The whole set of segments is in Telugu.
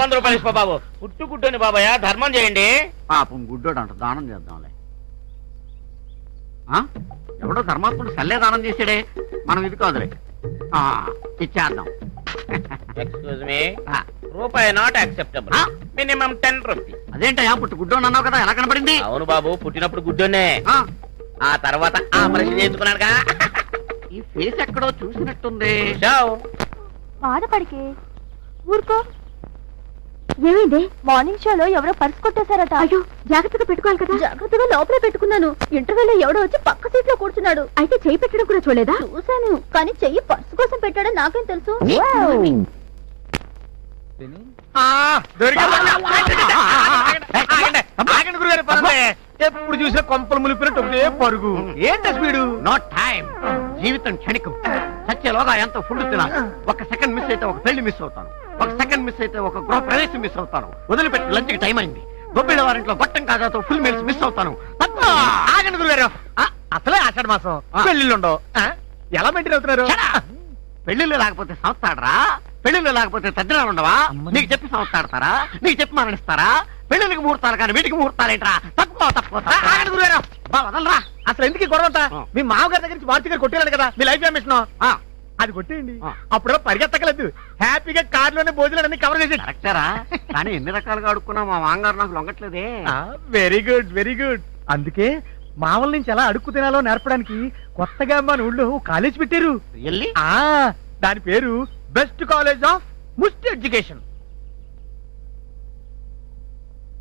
వంద రూపాయలు ఇసుకో బాబు. బాబాయ్ ధర్మం చేయండి. పాపం గుడ్డోడు అంట దానం చేద్దాంలే. ఆ? ఎవడో ధర్మాత్ముడు సల్లే దానం చేసాడే మనం ఇది కాదులే. ఇచ్చేద్దాం. ఎక్స్క్యూజ్ మీ ఆ, రూపాయి నాట్ యాక్సెప్టబుల్ ఆ? మినిమం టెన్ రూపీస్ అదేంటయ్యా పుట్టు అన్నావు కదా ఎలా కనపడింది? అవును బాబు పుట్టినప్పుడు గుడ్డోనే ఆ, ఆ తర్వాత ఆపరేషన్ చేయించుకున్నాడుగా. ఈ ఫేస్ ఎక్కడో చూసినట్టుంది. బాధపడికే ఊరుకో ఏమైంది మార్నింగ్ షోలో ఎవరో పర్స్ కొట్టేశారట అయ్యో జాగ్రత్తగా పెట్టుకోవాలి కదా జాగ్రత్తగా లోపలే పెట్టుకున్నాను ఇంటర్వెల్లో ఎవడో వచ్చి పక్క సీట్లో కూర్చున్నాడు అయితే చెయ్యి పెట్టడం కూడా చూడలేదా చూశాను కానీ చెయ్యి పర్స్ కోసం పెట్టాడో నాకేం తెలుసు ఆ, ఎప్పుడు చూసినా కొంపలు ములిపినట్టు ఒకటే పరుగు. ఏంటి స్పీడు? నో టైం జీవితం క్షణికం. సత్యలోగా ఎంత ఫుడ్ తినాలి ఒక సెకండ్ మిస్ అయితే ఒక పెళ్ళి మిస్ అవుతాను. ఒక సెకండ్ మిస్ అయితే ఒక గృహ ప్రవేశం మిస్ అవుతాను. వదిలిపెట్టి లంచ్ టైం అయింది. గొప్పిళ్ళ వారింట్లో గొట్టం కాదాతో ఫుల్ మీల్స్ మిస్ అవుతాను. ఆగండి గురుగారు. అసలే ఆషాఢ మాసం. పెళ్ళిళ్ళు ఉండవు. ఎలా మెయింటైన్ అవుతున్నారు? Shut up. పెళ్ళిళ్ళు లేకపోతే పెళ్ళిళ్ళు లేకపోతే తద్దినాలు ఉండవా. నీకు చెప్పి సంస్థాడతారా నీకు చెప్పి మరణిస్తారా? పెళ్ళిళ్ళకి ముహూర్తాలు కానీ వీటికి తక్కువ ఆ, ఆగండి గురుగారు. వదలరా. అసలు ఎందుకు ఈ గొడవ అంతా? ఆ. మీ మామగారి దగ్గర నుంచి మారుతి గారు కొట్టేయాలి కదా. మీ లైఫ్ మిషన్. ఆ, అది కొట్టేయండి. అప్పుడు పరిగెత్తకలేదు. హ్యాపీగా కార్లోనే భోజనాలు అన్ని కవర్ చేసి కరెక్టరా. కానీ ఎన్ని రకాలుగా అడుక్కున్నా మా మాంగారు నాకు లొంగట్లేదే. వెరీ గుడ్ వెరీ గుడ్ అందుకే మామూలు నుంచి ఎలా అడుక్కు తినాలో నేర్పడానికి కొత్తగా మన ఊళ్ళో కాలేజ్ పెట్టారు. ఎల్లి ఆ దాని పేరు best college of must education.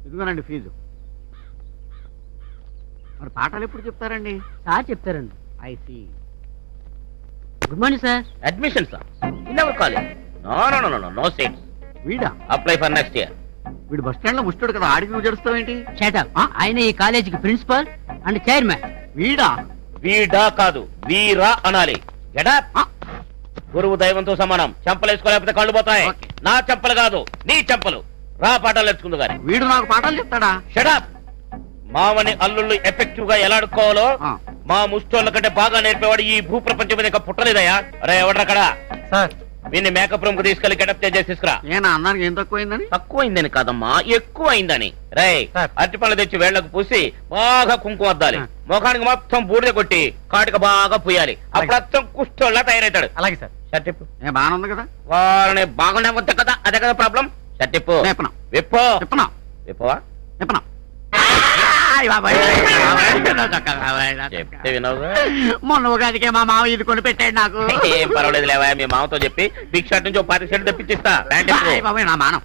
ఇదిగోనండి ఫీజు. మరి పాఠాలు ఎప్పుడు చెప్తారండి? సార్ చెప్తారండి. I see good morning sir. Admission sir. In our college no no no no no seats వీడా? అప్లై ఫర్ నెక్స్ట్ ఇయర్ వీడు బస్ స్టాండ్లో ముస్తాడు కదా ఆడికి నువ్వు జరుస్తావేంటి షటప్ ఆయన ఈ కాలేజీకి ప్రిన్సిపల్ అండ్ చైర్మన్. వీడా? వీడా కాదు వీరా అనాలి. గెటప్ గురువు దైవంతో సమానం. చెంపలు వేసుకోలేకపోతే కళ్ళు పోతాయి. నా చెంపలు కాదు నీ చెంపలు. రా పాఠాలు నేర్చుకుందు గాని. వీడు నాకు పాఠాలు చెప్తాడా? షడప్ మామని అల్లుళ్ళు ఎఫెక్టివ్గా ఎలా ఆడుకోవాలో ఆ, మా ముష్టోళ్ళ కంటే బాగా నేర్పేవాడు ఈ భూప్రపంచం మీద ఇంకా పుట్టలేదయ్యా. అరే ఎవడ్రక్కడ సార్ వీన్ని మేకప్ రూమ్కు తీసుకెళ్ళి గెటప్ చేసి తీసుకురా ఏ నా అన్నానికి ఏం తక్కువైందని? తక్కువైందని కాదమ్మా ఎక్కువ అయిందని రై. అరటి పళ్ళు తెచ్చి వేళ్ళకు పూసి బాగా కుంకుమ అద్దాలి. ఆ. ముఖానికి మొత్తం బూడిద కొట్టి కాటికి బాగా పూయాలి. అప్పుడు అత్తం కుష్టోళ్ళ తయారవుతాడు అలాగే సార్. షర్టిప్పు బాగానే ఉంది కదా? వాళ్ళని బాగుండే వద్ద కదా అదే కదా ప్రాబ్లం? షర్టిప్పు విప్పో. చెప్పనా విప్పవా? చెప్పనా చెప్తే వినవుగా? మొన్న ఉగాదికే మా మామ ఇది కొని పెట్టాడు నాకు. ఏం పర్వాలేదు లేవా మీ మామతో చెప్పి బిగ్ షర్ట్ నుంచి పాతి షర్ట్ తెప్పించిస్తా బాబాయ్, నా మానం.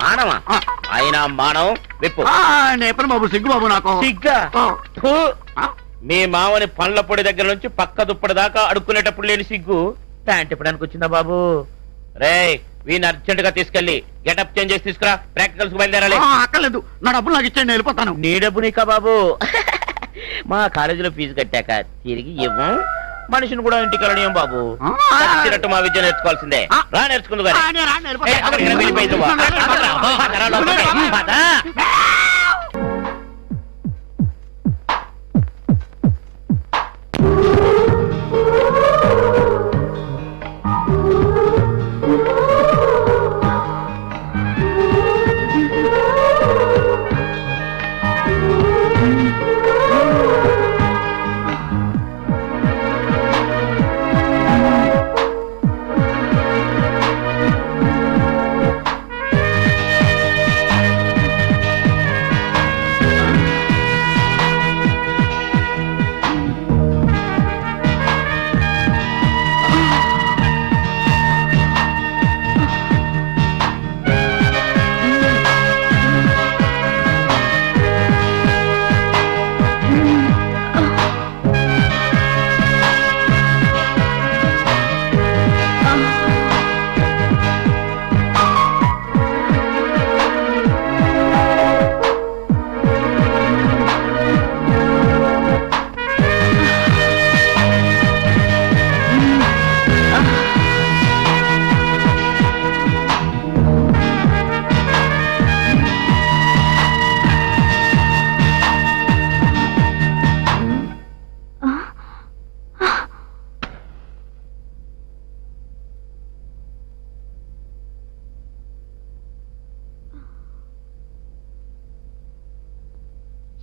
మానవా ఆ. అయినా మానవం విప్పు. నేపథ్యం బాబు సిగ్గు బాబు నాకు. సిగ్గా? మీ మామని పండ్ల పొడి దగ్గర నుంచి పక్క దుప్పటి దాకా అడుక్కునేటప్పుడు లేని సిగ్గు. ప్యాంట్ ఇప్పడానికి వచ్చిందా బాబు? రేయ్ వీని అర్జెంట్గా తీసుకెళ్ళి గెటప్ చేంజ్ చేసి తీసుకురా. ప్రాక్టికల్స్ బయలుదేరాలి. అక్కర్లేదు. నా డబ్బులు నాకు ఇచ్చేయండి నేను వెళ్ళిపోతాను. నీ డబ్బు నీకా బాబు? మా కాలేజీలో ఫీజు కట్టాక తిరిగి ఇవ్వం. మనిషిని కూడా ఇంటికి వెళ్ళనియం బాబు. చచ్చినట్టు మా విద్య నేర్చుకోవాల్సిందే. రా నేర్చుకుందు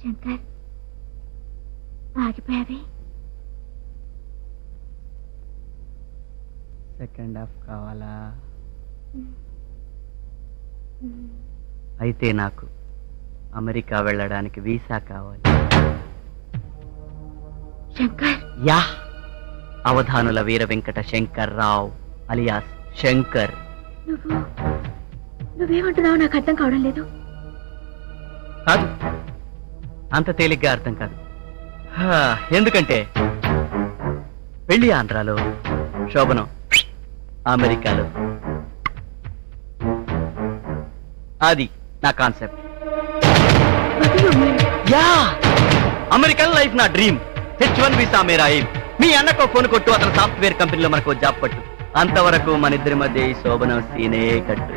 శంకర్ ఆగిపోయావి. సెకండ్ హాఫ్ కావాలా? అయితే నాకు అమెరికా వెళ్ళడానికి వీసా కావాలి. శంకర్. యా! అవధానుల వీర వెంకట శంకర్ రావ్ అలియాస్ శంకర్. నువ్వు నువ్వేమంటున్నావు నాకు అర్థం కావడం లేదు. కాదు. అంత తేలిగ్గా అర్థం కాదు. ఎందుకంటే పెళ్ళి ఆంధ్రాలో శోభనం అమెరికాలో. అది నా కాన్సెప్ట్. యా అమెరికన్ లైఫ్ నా డ్రీమ్. హెచ్ వన్ వీసా మేరా ఎయిమ్. మీ అన్నకు ఫోన్ కొట్టు అతను సాఫ్ట్వేర్ కంపెనీలో మనకు జాబ్ పట్టు. అంతవరకు మన ఇద్దరి మధ్య ఈ శోభనం సీనే కట్టు.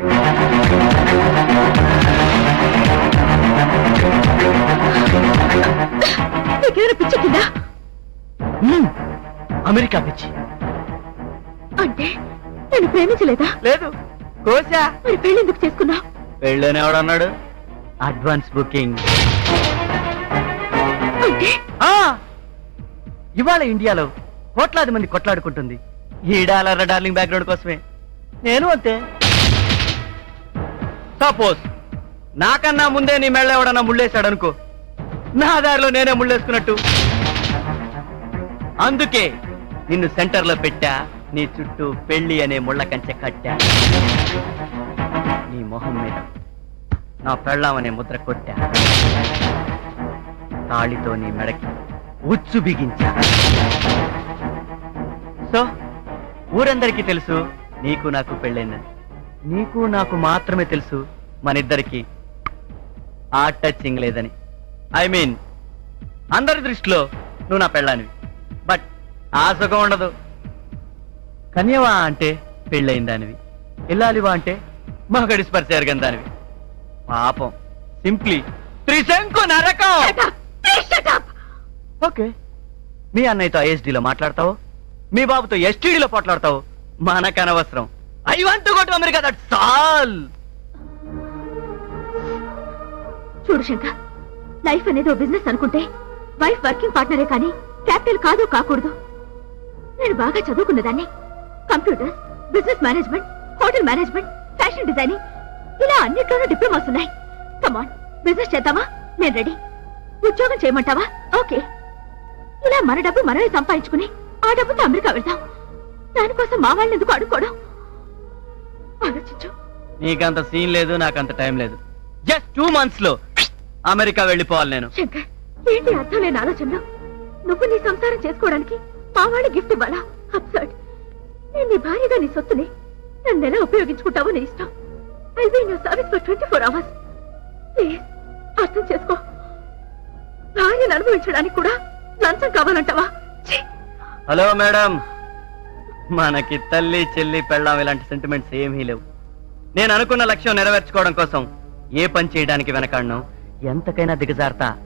నీకేమైనా పిచ్చి కింద మ్మ్. అమెరికా పిచ్చి. అంటే నేను ప్రేమించలేదా? లేదు. కోసా మరి పెళ్ళి ఎందుకు చేసుకున్నా? పెళ్ళని ఎవడన్నాడు? Advance booking. అంటే? ఆ! ఇవాళ ఇండియాలో కోట్లాది మంది కొట్లాడుకుంటుంది. ఈ డాలర్ డార్లింగ్ బ్యాక్గ్రౌండ్ కోసమే. నేను అంతే. సపోజ్ నాకన్నా ముందే నీ మెళ్ళ ఎవడన్నా ముళ్ళేశాడు అనుకో నా దారిలో నేనే ముళ్ళేసుకున్నట్టు. అందుకే నిన్ను సెంటర్లో పెట్టా నీ చుట్టూ పెళ్ళి అనే ముళ్ళ కంచె కట్టా. నీ మొహం మీద నా పెళ్ళాం అనే ముద్ర కొట్టా. తాళితో నీ మెడకి ఉచ్చు బిగించా. సో ఊరందరికీ తెలుసు నీకు నాకు పెళ్ళైందని. నీకు నాకు మాత్రమే తెలుసు మనిద్దరికి ఆ టచింగ్ లేదని ఐ మీన్ అందరి దృష్టిలో నువ్వు నా పెళ్ళానివి. బట్ ఆ సుఖం ఉండదు. కన్యవా అంటే పెళ్ళయిందానివి ఇల్లాలివా అంటే మగడి స్పర్శ ఎరగందానివి పాపం. సింప్లీ త్రిశంకు నరకం! ఓకే. మీ అన్నయ్యతో ఐఎస్డీలో మాట్లాడతావు? మీ బాబుతో ఎస్టీడీలో పోట్లాడతావు? మనకు అనవసరం. I want go to America that's all! చూడు శంకర్ లైఫ్ అనేది ఓ బిజినెస్ అనుకుంటే వైఫ్ వర్కింగ్ పార్ట్నరే కానీ క్యాపిటల్ కాదు కాకూడదు. నేను బాగా చదువుకున్నదాన్ని computers business management hotel management fashion designing ఇలా అన్నిట్లోనూ డిప్లొమాస్ ఉన్నాయి. కమాన్ బిజినెస్ చేద్దామా? నేను రెడీ ఉద్యోగం చేయమంటావా? ఓకే ఇలా మన డబ్బు మనమే సంపాదించుకుని ఆ డబ్బుతో అమెరికా వెళ్దాం. దానికోసం మా వాళ్ళని ఎందుకు అడుక్కోవడం? ఆలోచించు. నీకంత సీన్ లేదు నాకంత టైం లేదు. జస్ట్ టూ మంత్స్లో అమెరికా వెళ్ళిపోవాలి నేను. శంకర్ ఏంటి అర్థం లేని ఆలోచనలో నువ్వు నీ సంసారం చేసుకోవడానికి వాళ్ళ గిఫ్ట్ ఇవ్వాలా? అబ్సర్డ్. నేను నీ భార్యగా నీ సొత్తుని నన్ను ఎలా ఉపయోగించుకుంటావో నీ ఇష్టం. I be new service for twenty four hours please అర్థం చేసుకో. భార్యను అనుభవించడానికి కూడా లంచం కావాలంటావా! Hello madam. మనకి తల్లి చెల్లి పెళ్ళాం ఇలాంటి సెంటిమెంట్స్ ఏమీ లేవు. నేను అనుకున్న లక్ష్యం నెరవేర్చుకోవడం కోసం ఏ పని చేయడానికి వెనకాడను? ఎంతకైనా దిగజారుతా.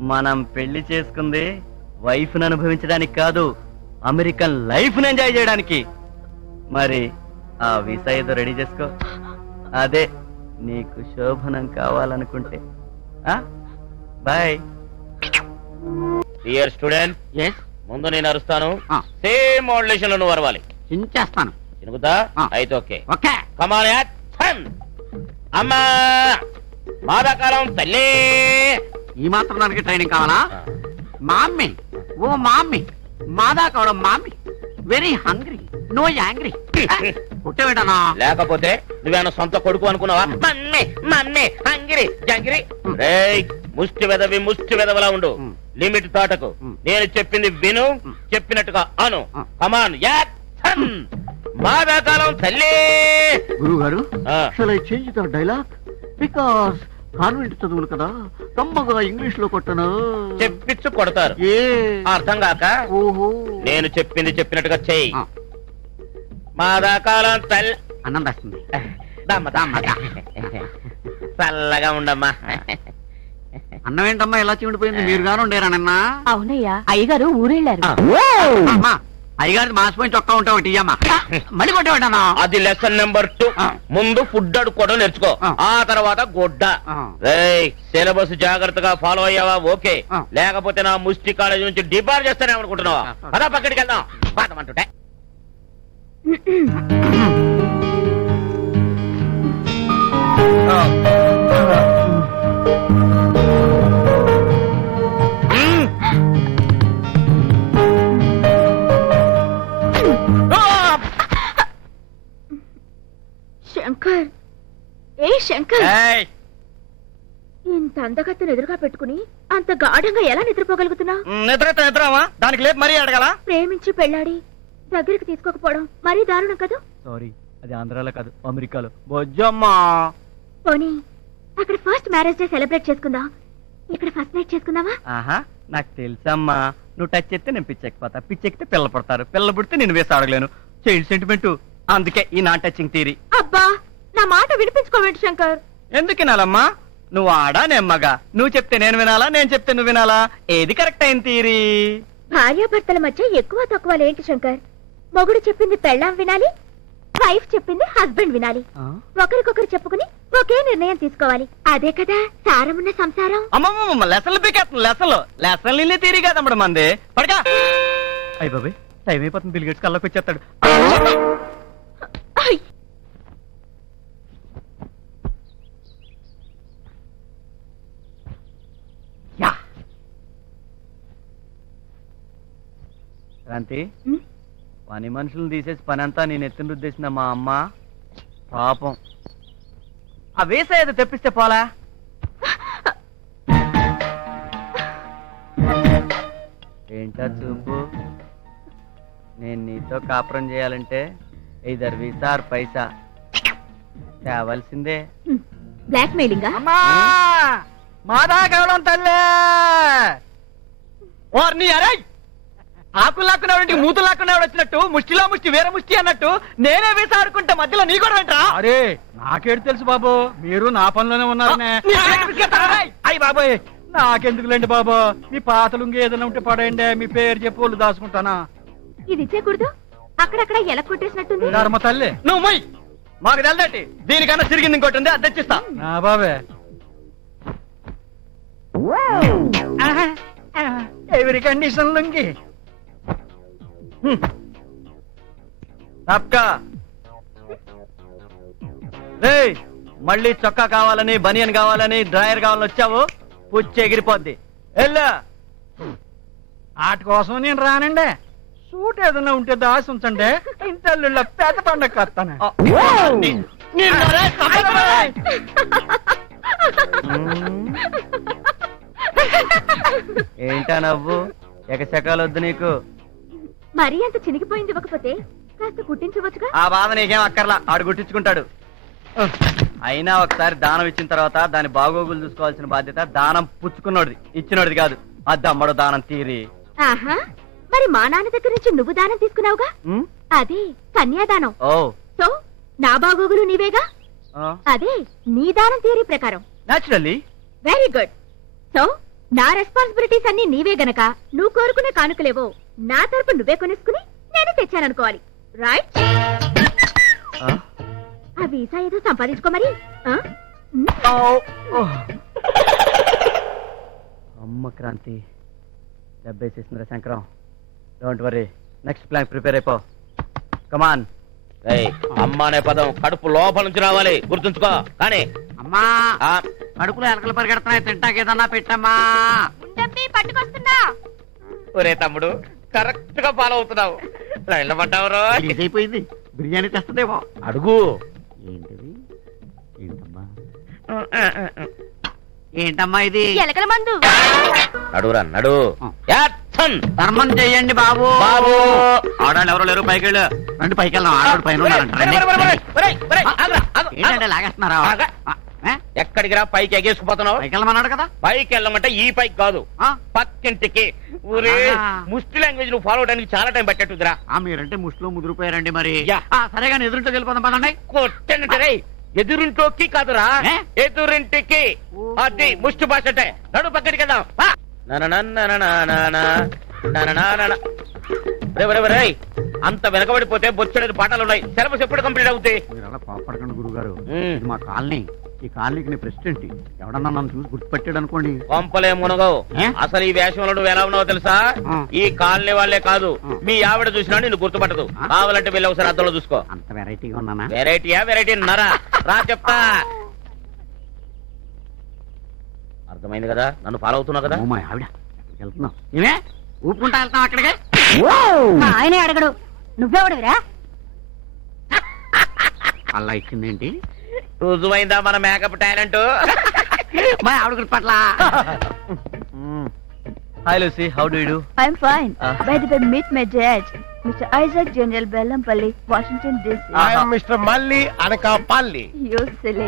మనం పెళ్ళి చేసుకుంది వైఫ్ అనుభవించడానికి కాదు అమెరికన్ లైఫ్ ఎంజాయ్ చేయడానికి. మరి ఆ వీసా ఏదో రెడీ చేసుకో. అదే నీకు శోభనం కావాలనుకుంటే. బాయ్. డియర్ స్టూడెంట్ ముందు నేను అరుస్తాను. సేమ్ మోడ్యులేషన్లో నువ్వు అరవాలి. చించేస్తాను. చినుకుతా? ఆ. అయితే ఓకే. ఓకే. కమాన్ అమ్మా! మాదాకాలం తల్లి. ఈ మాత్రం దానికి ట్రైనింగ్ కావాలా? మామ్మీ ఓ మామ్మీ మాదా కావడం mummy. Very hungry no angry పుట్టవేటనా లేకపోతే నువ్వేమన్నా సొంత కొడుకు అనుకున్నావా? మమ్మే మమ్మే అంగిరి జంగిరి రేయ్ ముష్టి వెదవి ముష్టి వెదవలా ఉండు. లిమిట్ తాటకు. నేను చెప్పింది విను. చెప్పినట్టుగా అను. కమాన్ మాదాకాలం తల్లి. గురువు గారు ఆ. Shall I change the dialogue because convent చదువులు కదా కమ్మగా ఇంగ్లీష్లో కొట్టను? చెప్పిచ్చు కొడతారు. ఏ? అర్థం కాక ఓహో. నేను చెప్పింది చెప్పినట్టుగా చెయ్యి. ఆ. మాదాకాలం తల్లి అన్నం వస్తుంది దమ్మ దమ్మ. చల్లగా ఉండమ్మా. అన్నం ఏంటమ్మా ఎలా చిమిడిపోయింది? మీరు గాను ఉండేరా నిన్న. అవునయ్యా అయ్యగారు ఊరెళ్ళారు. అమ్మా అయ్యగారి మాసిపోయిన చొక్కా ఉంటే ఒకటి ఇయ్యమ్మా మళ్ళీ కొట్టేవాడన్నా అది లెసన్ నెంబర్ టూ ఆ. ముందు ఫుడ్ అడుక్కోవడం నేర్చుకో ఆ. ఆ తర్వాత గుడ్డ ఆ. సిలబస్ జాగ్రత్తగా ఫాలో అయ్యావా ఓకే ఆ. లేకపోతే నా ముష్టి కాలేజ్ నుంచి డిబార్ చేస్తానే అనుకుంటున్నావా. పదా పక్కడికి వెళ్దాం పాతమంటుంటే శంకర్ ఏయ్, ఇంత అందగత్తను ఎదురుగా పెట్టుకుని అంత గాఢంగా ఎలా నిద్రపోగలుగుతున్నావు? నిద్రతో నిద్రమా? దానికి లేపు మరీ అడగల? ప్రేమించి పెళ్ళాడి. దగ్గరికి తీసుకోకపోవడం మరీ దారుణం కదా? సారీ అది ఆంధ్రాలో కాదు అమెరికాలో. బొజ్జమ్మా. పోనీ అక్కడ ఫస్ట్ మ్యారేజ్ డే సెలబ్రేట్ చేసుకుందాం. ఇక్కడ ఫస్ట్ నైట్ చేసుకుందామా? ఆహా నాకు తెలుసమ్మా. నువ్వు టచ్ చేస్తే నేను పిచ్చెక్కిపోతా. పిచ్చెక్కితే పిల్ల పడతారు. పిల్ల పుడితే నేను వేసి అడగలేను చైల్డ్ సెంటిమెంట్ అందుకే ఈ నాన్ టచింగ్ థీరీ అబ్బా! నా మాట వినిపించుకోవేంటి శంకర్? ఎందుకు వినాలమ్మా? నువ్వు ఆడా నేను మగ? నువ్వు చెప్తే నేను వినాలా నేను చెప్తే నువ్వు వినాలా? ఏది కరెక్ట్ అయిన తీరి? భార్యాభర్తల మధ్య ఎక్కువ తక్కువలేంటి శంకర్? మొగుడు చెప్పింది పెళ్ళాం వినాలి వైఫ్ చెప్పింది హస్బెండ్ వినాలి. ఒకరికొకరు చెప్పుకుని ఒకే నిర్ణయం తీసుకోవాలి. అదే కదా సారమున్న సంసారం. అమ్మమ్మ లెసన్లు పీకేస్తుంది లెసన్లు లెసన్లు ఇన్ని తీరి కదమ్మడు మంది. పడగా అయ్యి బాబాయ్ టైం అయిపోతుంది బిల్గేట్స్ కళ్ళకి వచ్చేస్తాడు. క్రాంతి పని మనుషులను తీసేసి పని అంతా నేను ఎత్తున రుద్దేసిన మా అమ్మ? పాపం. ఆ వేసేది తెప్పిస్తే పోలా? ఏంటా చూపు? నేను నీతో కాపురం చేయాలంటే ఇద్దరు వీసా ఆర్ పైసా. తేవాల్సిందే. బ్లాక్ మెయిలింగా అమ్మా! మాదా కేవలం తల్లే! ఓర్ని అరే! ఆకులు లాక్కునేవాడి మూతులు లాక్కునేవాడు వచ్చినట్టు ముష్టిలో ముష్టి వేరే ముష్టి అన్నట్టు నేనే వేసి ఆడుకుంటే మధ్యలో నీ కూడా వెంట్రా అరే నాకేడు తెలుసు బాబు మీరు నా పనిలోనే ఉన్నారనే. అయ్యి బాబాయ్ నాకెందుకులేండి బాబు మీ పాతలుంగి ఏదైనా ఉంటే పడేయండి మీ పేరు చెప్పి వాళ్ళు దాచుకుంటానా? ఇది ఇచ్చేకూడదు అక్కడక్కడ ఎలా కొట్టేసినట్టుంది? ధర్మ తల్లి. నువ్వు మొయ్! మాకు తెలదటి దీనికన్నా తిరిగింది ఇంకోటి ఉంది అది తెచ్చిస్తా. నా బాబే. ఎవరి కండిషన్ లుంగి. తప్పక రేయ్ మళ్ళీ చొక్కా కావాలని బనియన్ కావాలని డ్రాయర్ కావాలని వచ్చావు? పుచ్చి ఎగిరిపోద్ది. ఎల్లా? వాటి కోసం నేను రానండి. సూట్ ఏదైనా ఉంటే దాసి ఉంచండి. ఇంటల్లుళ్ళ పెద్ద పండగ కత్తాను. రే, తప్పకుండా. ఏంటా నవ్వు? ఎకశకాలు వద్దు నీకు. మరీ అంత చినిగిపోయింది ఇవ్వకపోతే కాస్త కుట్టించవచ్చుగా ఆ బాధ నీకేం అక్కర్లా? ఆడు గుట్టించుకుంటాడు అయినా ఒకసారి దానం ఇచ్చిన తర్వాత దాని బాగోగులు చూసుకోవాల్సిన బాధ్యత దానం పుచ్చుకున్నోడిది. ఇచ్చినోడిది కాదు. అది అమ్మడు దానం తీరి. ఆహా మరి మా నాన్న దగ్గర నుంచి నువ్వు దానం తీసుకున్నావుగా? అదే కన్యాదానం. ఓ. సో నా బాగోగులు నీవేగా? అదే నీ దానం థియరీ ప్రకారం. Naturally. వెరీ గుడ్ సో నా రెస్పాన్సిబిలిటీస్ అన్ని నీవే గనక. నువ్వు కోరుకునే కానుకలేవో. నా తరపు నువ్వే కొనేసుకుని నేను తెచ్చాననుకోవాలి. రైట్ ఆ? వీసా ఏదో సంపాదించుకో మరి. ఆ? ఉమ్. అమ్మ క్రాంతి దెబ్బేసేసిందిరా Shankaram. Don't worry next plan prepare అయిపో. కమాన్ అమ్మ అనే పదం కడుపు లోపల నుంచి రావాలి. గుర్తుంచుకో. కానీ అమ్మా ఆ, కడుపులో ఎలకలు పరిగెడుతున్నాయి తింటాకి ఏదన్నా పెట్టమ్మా. పట్టుకొస్తున్నా. ఒరే తమ్ముడు కరెక్ట్గా ఫాలో అవుతున్నావు. లైన్లో పడ్డావురో రిలీజ్ అయిపోయింది. బిర్యానీ తెస్తుందేమో. అడుగు. ఏంటిది? ఏంటమ్మా? ఏంటమ్మా ఇది? ఎలకల మందు. నడురా నడు. యాక్షన్! ధర్మం చెయ్యండి బాబు. బాబు! ఆడాళ్ళు ఎవరు లేరు? పైకి వెళ్ళు రండి పైకి వెళ్దాం ఆడవాడు పైన ఉన్నారంట, రండి. ఒరేయ్, ఒరేయ్, ఒరేయ్, ఒరేయ్, ఆగురా, ఆగు, ఏంటంటే ఆగు. లాగేస్తున్నారా? ఆగా. ఎక్కడికి రా? పైకి ఎగేసుకుపోతున్నావు? పైకి వెళ్ళమన్నాడు కదా? పైకి వెళ్ళమంటే ఈ పైకి కాదు. ఆ, పక్కింటికి. ఊరే ఆ. ముష్టి లాంగ్వేజ్ నువ్వు ఫాలో అవడానికి చాలా టైం పట్టేట్టుదిరా. ఆ, మీరంటే ముష్టిలో ముదిరిపోయారండి మరి. యా. ఆ, సరే కానీ ఎదురుంటే వెళ్ళిపోదాం పదండి. కొట్టంటే రేయ్ ఎదురింటోకి కాదురా. ఏ? ఎదురింటికి. ఓహో. అది ముష్టి భాష అంటే. నడు పక్కడికి వెళ్దాం. ననననన. రే, రే, రే, అంత వెనకబడిపోతే బొచ్చడని పాటలు ఉన్నాయి. సిలబస్ ఎప్పుడు కంప్లీట్ అవుతాయి మీరు అలా కోపడకండి గురుగారు. ఇది మా కాలనీ. ఈ కాలనీకి నేను ప్రెసిడెంట్ ఎవడన్నా నన్ను చూసి గుర్తుపెట్టాడు అనుకోండి. కొంపలే మునగవు? అసలు ఈ వేషంలో నువ్వు ఎలా ఉన్నావో తెలుసా. ఈ కాలనీ వాళ్ళే కాదు. మీ ఆవిడ చూసినా నిన్ను గుర్తుపట్టదు. కావాలంటే వెళ్ళి ఒకసారి అద్దంలో చూసుకో. అంత వెరైటీగా ఉన్నానా? వెరైటీయా వెరైటీ నరా రా చెప్తా. అర్థమైంది కదా? నన్ను ఫాలో అవుతున్నావు కదా? ఓ మా ఆవిడ. వెళ్తున్నావు. ఏమే? ఊపుకుంటా వెళ్తాం అక్కడికి? ఆయనే అడగడు. నువ్వెవడవిరా? అలా ఇచ్చిందేంటి? రుజువైందా మన మేకప్ టాలెంట్? మా ఆవిడ గుర్తుపట్ల hi Lucy how do you I'm fine. Ah. By the way meet my judge. Mister Isaac general Bellampalli Washington DC. I mister Malli Anakapalli. You silly.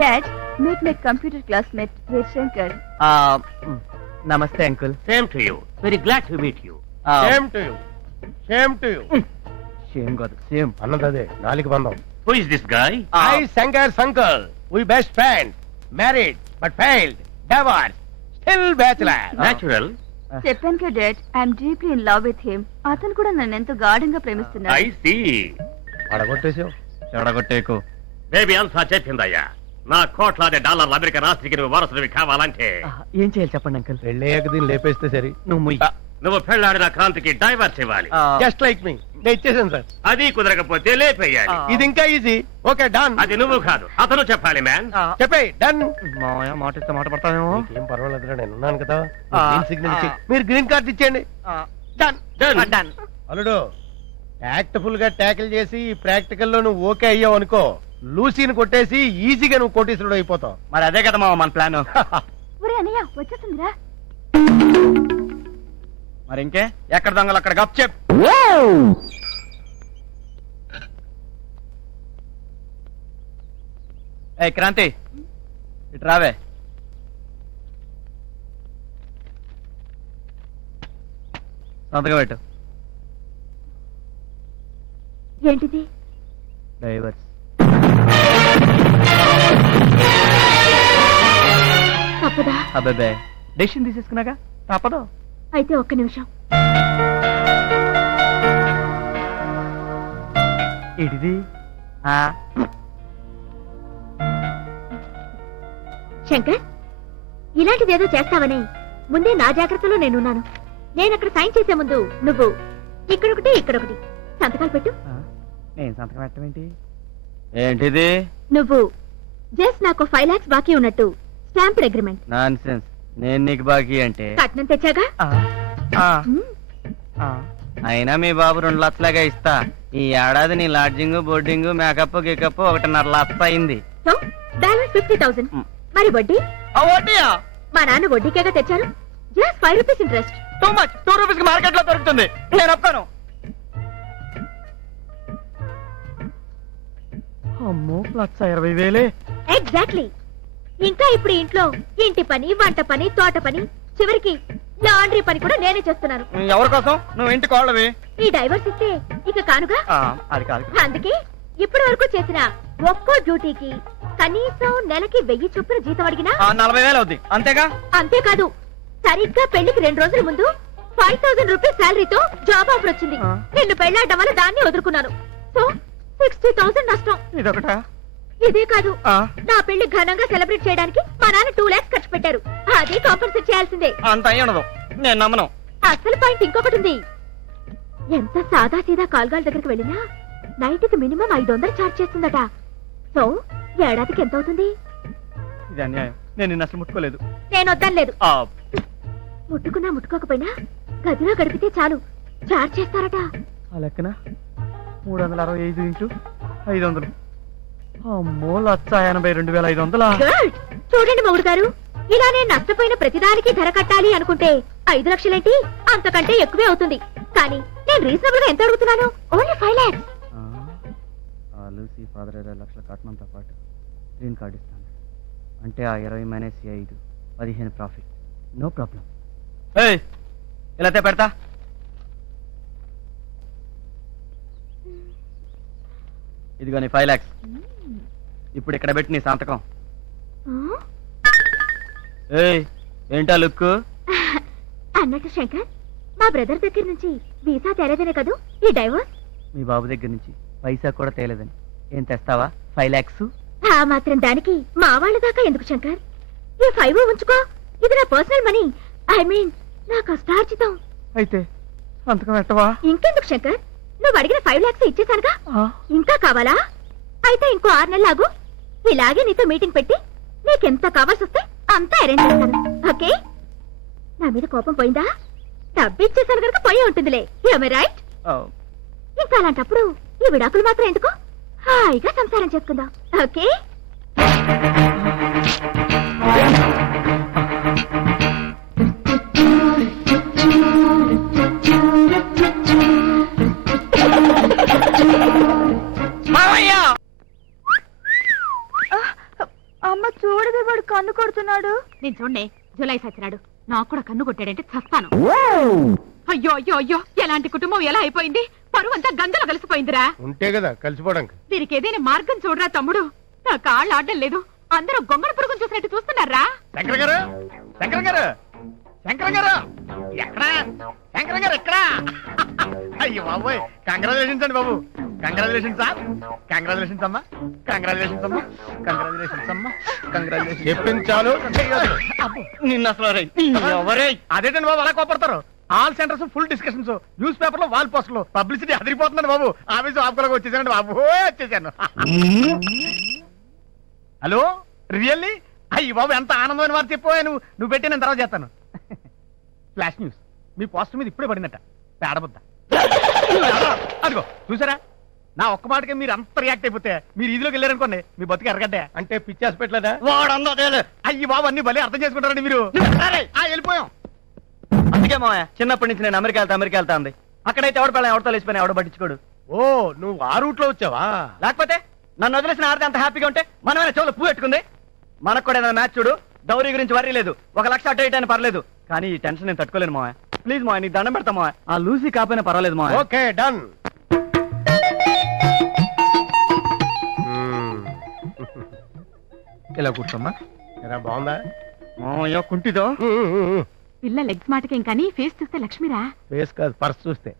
Judge meet my computer classmate Shankar నమస్తే uncle. Same to you very glad to meet you same to you same to you same కాదు సేమ్ అన్నదే నాలుగు బంధం. Who is this guy I Shankar సంకల్ we best friend married but failed divorce still bachelor natural చెప్పాను కదా dad I'm deeply in love with him అతను కూడా నన్ను ఎంతో గాఢంగా ప్రేమిస్తున్నాడు. సీ అడగొట్టేసావు చెడగొట్టేకు. బేబీ అంతా చెప్పిందయ్యా. నా కోట్లాది డాలర్ల అమెరికా రాష్ట్రికి నువ్వు వారసుడివి కావాలంటే. ఏం చేయాలి చెప్పండి అంకుల్? పెళ్ళయ్యాక దీన్ని లేపేస్తే సరి. నువ్వు ముయ్. నువ్వు పెళ్ళాడిన క్రాంతికి డైవర్స్ ఇవ్వాలి. జస్ట్ లైక్ మీ నేను ఇచ్చేసాను సార్. అది కుదరకపోతే లేపేయాలి. ఇది ఇంకా ఈజీ ఓకే డన్ అది నువ్వు కాదు. అతను చెప్పాలి మ్యాన్ చెప్పే డన్ మామయ్య మాట ఇస్తే మాట పడతావేమో? ఏం పర్వాలేదు నేను ఉన్నాను కదా. సిగ్నల్ ఇచ్చి. మీరు గ్రీన్ కార్డ్ ఇచ్చేయండి. Done Done. అల్లుడు ట్యాక్ట్ఫుల్గా ట్యాకిల్ చేసి ప్రాక్టికల్లో నువ్వు ఓకే అయ్యావు అనుకో లూసీని కొట్టేసి ఈజీగా నువ్వు కోటీశ్వరుడు అయిపోతావు. మరి అదే కదా మామ మన ప్లాన్ మరి ఇంకే ఎక్కడ దొంగలు అక్కడ గప్ చెప్. ఏ క్రాంతి. ఇటు రావే. సంతకం పెట్టు. ఏంటిది? డైవర్స్ తప్పదా? అబ్బాబే డెసిషన్ తీసేసుకున్నాక? తప్పదు. అయితే ఒక్క నిమిషం. ఏంటిది? శంకర్ ఇలాంటిదేదో చేస్తావని ముందే నా జాగ్రత్తలో నేనున్నాను. నేను అక్కడ సైన్ చేసే ముందు నువ్వు ఇక్కడొకటి ఇక్కడొకటి. సంతకాలు పెట్టు. నేను సంతకం పెట్టడం ఏంటి? ఏంటిది? నువ్వు జస్ట్ నాకు ఫైవ్ లాక్స్ బాకీ ఉన్నట్టు స్టాంప్ అగ్రిమెంట్ నాన్ సెన్స్ నేను నీకు బాకీ అంటే? కట్నం తెచ్చాగా. అయినా మీ బాబు రెండు లక్షలాగా ఇస్తా. ఈ ఏడాది నీ లాడ్జింగ్ బోర్డింగ్ మేకప్ గికప్ ఒకటిన్నర లక్ష అయింది. So balance fifty thousand. మరి వడ్డీ? మా నాన్న వడ్డీకేగా తెచ్చారు? Just five rupees interest too much two rupees మార్కెట్లో దొరుకుతుంది. నేను ఒప్పుకోను. అమ్మో లక్ష ఇరవై వేలే. ఎగ్జాక్ట్లీ ఇంకా ఇప్పుడు ఇంట్లో ఇంటి పని వంట పని తోట పని చివరికి లాండ్రీ పని కూడా నేనే చేస్తున్నాను. ఎవరి కోసం? నువ్వు ఇంటికి వాళ్ళవి ఈ డైవర్స్ ఇస్తే ఇక కానుగా? అది కాదు. అందుకే ఇప్పటి వరకు చేసిన ఒక్కో డ్యూటీకి కనీసం నెలకి వెయ్యి చొప్పున జీతం అడిగినా? నలభై వేలు అవుద్ది. అంతేగా? అంతేకాదు సరిగ్గా పెళ్ళికి రెండు రోజుల ముందు ఫైవ్ థౌసండ్ రూపీస్ శాలరీతో జాబ్ ఆఫర్ వచ్చింది. నిన్ను పెళ్ళాడడం వల్ల దాన్ని వదులుకున్నాను. సో సిక్స్టీ థౌసండ్ నష్టం. ఇదొకటా? ఇదే కాదు. నా పెళ్ళి ఘనంగా సెలబ్రేట్ చేయడానికి మా నాన్న టూ లాక్స్ ఖర్చు పెట్టారు. అది కాంపన్సేట్ చేయాల్సిందే. అంత నేను నమ్మను. అసలు పాయింట్ ఇంకొకటి ఉంది. ఎంత సాదా సీదా కాల్గాల దగ్గరికి వెళ్ళినా నైట్కి మినిమం ఐదు వందలు ఛార్జ్ చేస్తుందట. సో ఏడాదికి ఎంత అవుతుంది? ఇది అన్యాయం. నేను నిన్ను అసలు ముట్టుకోలేదు. నేను వద్దనలేదు. ఆ, ముట్టుకున్నా ముట్టుకోకపోయినా గదిలో గడిపితే చాలు. ఛార్జ్ చేస్తారట. ఆ లెక్కన మూడు వందల అరవై ఐదు ఇంటూ ఐదు వందలు. అమ్మో లక్ష ఎనభై రెండు వేల ఐదు వందలా. చూడండి మొగుడు గారు. ఇలా నేను నష్టపోయిన ప్రతిదానికి ధర కట్టాలి అనుకుంటే ఐదు లక్షలేంటి? అంతకంటే ఎక్కువే అవుతుంది. కానీ నేను రీజనబుల్గా ఎంత అడుగుతున్నాను? ఓన్లీ ఫైవ్ లాక్స్ ఆ లూసీ ఫాదర్ ఇరవై లక్షల కట్నంతో పాటు గ్రీన్ కార్డ్ ఇస్తాను. అంటే ఆ ఇరవై మైనస్ ఐదు పదిహేను ప్రాఫిట్ నో ప్రాబ్లం ఇలా తే పెడతా ఇదిగో నీ ఫైవ్ ల్యాక్స్ ఇప్పుడు ఇక్కడ పెట్టి నీ సంతకం. ఏయ్ ఏంటా లుక్? అన్నట్టు శంకర్ మా బ్రదర్ దగ్గర నుంచి వీసా తేలేదనే కదూ? ఈ డైవోర్స్? మీ బాబు దగ్గర నుంచి పైసా కూడా తేలేదని. ఏం తెస్తావా? ఫైవ్ ల్యాక్స్ ఆ మాత్రం దానికి మా వాళ్ళ దాకా ఎందుకు శంకర్? ఈ ఫైవ్ ఉంచుకో. ఇది నా పర్సనల్ మనీ. ఐ మీన్ నా కష్టార్జితం అయితే సంతకం పెట్టవా? ఇంకెందుకు శంకర్? నువ్వు అడిగిన ఫైవ్ లాక్స్ ఇచ్చేసానుగా ఇంకా కావాలా? అయితే ఇంకో ఆరు నెలలు ఆగు. ఇలాగే నీతో మీటింగ్ పెట్టి నీకెంత కావాల్సి వస్తే అంతా అరేంజ్ చేస్తాను. ఓకే? నా మీద కోపం పోయిందా? డబ్బు ఇచ్చేసాను కనుక పోయే ఉంటుందిలే. రైట్ ఇంకా అలాంటప్పుడు ఈ విడాకులు మాత్రం ఎందుకు? హాయిగా సంసారం చేసుకుందాం. ఓకే? నేను చూడండి జులై సచ్చినాడు నాకు కూడా కన్ను కొట్టాడంటే చస్తాను. అయ్యో అయ్యో అయ్యో ఎలాంటి కుటుంబం ఎలా అయిపోయింది? పరువు అంతా గంగలో కలిసిపోయిందిరా. ఉంటే కదా కలిసిపోవడానికి. దీనికి ఏదైనా మార్గం చూడరా తమ్ముడు? నా కాళ్ళు ఆడడం లేదు. అందరూ గొంగళ పురుగును చూసినట్టు చూస్తున్నారా? శంకర్ గారు! శంకర్ గారు! శంకర్ గారు! ఎక్కడా? శంకర్ గారు ఎక్కడా? అయ్యో బాబోయ్! కంగ్రాచులేషన్స్ అండి బాబు. కంగ్రాచులేషన్స్ సార్ కంగ్రాచులేషన్స్ అమ్మా కంగ్రాచులేషన్స్ అమ్మా కంగ్రాచులేషన్స్ అమ్మా కంగ్రాచులేషన్స్ చెప్పించాలు. నిన్న అసలు ఎవరే? అదేంటండి బాబు అలా కోపడతారు? All centres full discussions news పేపర్లో వాల్ పోస్టులు పబ్లిసిటీ అదిరిపోతుందండి బాబు. ఆఫీస్ ఆపుకోలేక వచ్చేసానండి బాబు. వచ్చేసాను. హలో? రియల్లీ అయ్యి బాబు ఎంత ఆనందమైన వారు చెప్పు నువ్వు. నువ్వు పెట్టి నేను తర్వాత చేస్తాను. ఫ్లాష్ న్యూస్ మీ పోస్ట్ మీద ఇప్పుడే పడిందట. పేడబుద్ద. అదిగో చూసారా? నా ఒక్క మాటకే మీరు అంత రియాక్ట్ అయిపోతే మీరు ఇదిలోకి వెళ్ళారనుకోండి మీ బతుకు ఎరగడ్డే అంటే పిచ్చాసి పెట్టలేదా? వాడందో అయ్యి బాబు అన్ని భలే అర్థం చేసుకుంటారండి మీరు. ఆ, వెళ్ళిపోయాం. అందుకే మావయ్య చిన్నప్పటి నుంచి నేను అమెరికా వెళ్తా అమెరికా వెళ్తా ఉంది అక్కడైతే ఎవడ పిల్లలు ఎవరితో లేచిపోయినా ఎవడ పట్టించుకోడు. ఓ నువ్వు ఆ రూట్లో వచ్చావా? లేకపోతే నన్ను వదిలేసిన ఆడితే అంత హ్యాపీగా ఉంటే మనమైన చెవులు పూ పెట్టుకుంది? మనకు కూడా ఏదైనా మ్యాచ్ చూడు. డౌరీ గురించి వరీ లేదు. ఒక లక్ష అటు ఇటు అయినా పర్లేదు. కానీ ఈ టెన్షన్ నేను తట్టుకోలేను మావయ్య. ప్లీజ్ మావయ్య నీకు దండం పెడతా మావయ్య. ఆ లూసీ కాపోయినా పర్వాలేదు మావయ్య. Okay done. ఇలా కూర్చోమ్మా? ఎలా బాగుందా? కుంటిదో? పిల్ల లెగ్స్ మాటకేం కానీ ఫేస్ చూస్తే లక్ష్మిరా? ఫేస్ కాదు పర్స్ చూస్తే.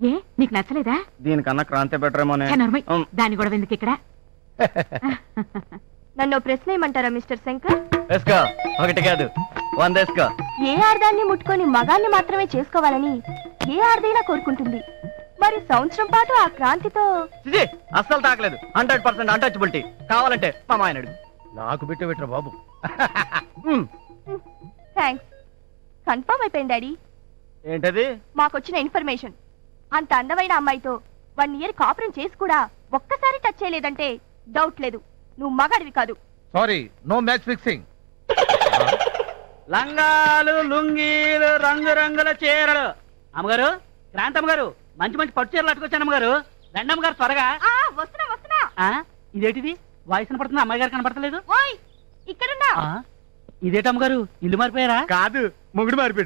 ఏ నీకు నచ్చలేదా? దీనికన్నా క్రాంతి బెటరేమోనే. ఉమ్. దాని గొడవ ఎందుకు ఇక్కడ? నన్ను ప్రశ్న ఏమంటారా మిస్టర్ శంకర్? వేసుకో ఒకటి కాదు వంద వేసుకో ఏ ఆర్దాన్ని ముట్టుకొని మగాన్ని మాత్రమే చేసుకోవాలని ఏ ఆర్దైనా కోరుకుంటుంది. మరి సంవత్సరం పాటు ఆ క్రాంతితో అస్సలు తాకలేదు. హండ్రెడ్ పర్సెంట్ అన్టచబిలిటీ కావాలంటే మా మాయన అడుగు నాకు బిట్టు పెట్టరా బాబు. థ్యాంక్స్ కన్ఫర్మ్ అయిపోయింది డాడీ. ఏంటది? మాకొచ్చిన ఇన్ఫర్మేషన్. అంత అందమైన అమ్మాయితో వన్ ఇయర్ కాపురం చేసి కూడా ఒక్కసారి టచ్ చేయలేదంటే డౌట్ లేదు. నువ్వు మగాడివి కాదు. సారీ నో మ్యాచ్ ఫిక్సింగ్ లంగాలు లుంగీలు రంగురంగుల చీరలు. అమ్మగారు క్రాంతమ్మ గారు మంచి మంచి పట్టు చీరలు అట్టుకొచ్చాను అమ్మగారు. రండి అమ్మగారు త్వరగా వస్తున్నా వస్తున్నా. ఆ, ఇదేంటిది? వాయిస్ కనపడుతుంది? అమ్మాయి గారు కనపడతలేదు? ఓయ్! ఇక్కడున్నా ఆ, ఇదేటమ్మగారు ఇల్లు మారిపోయారా? కాదు మొగుడు మారిపోయాడు.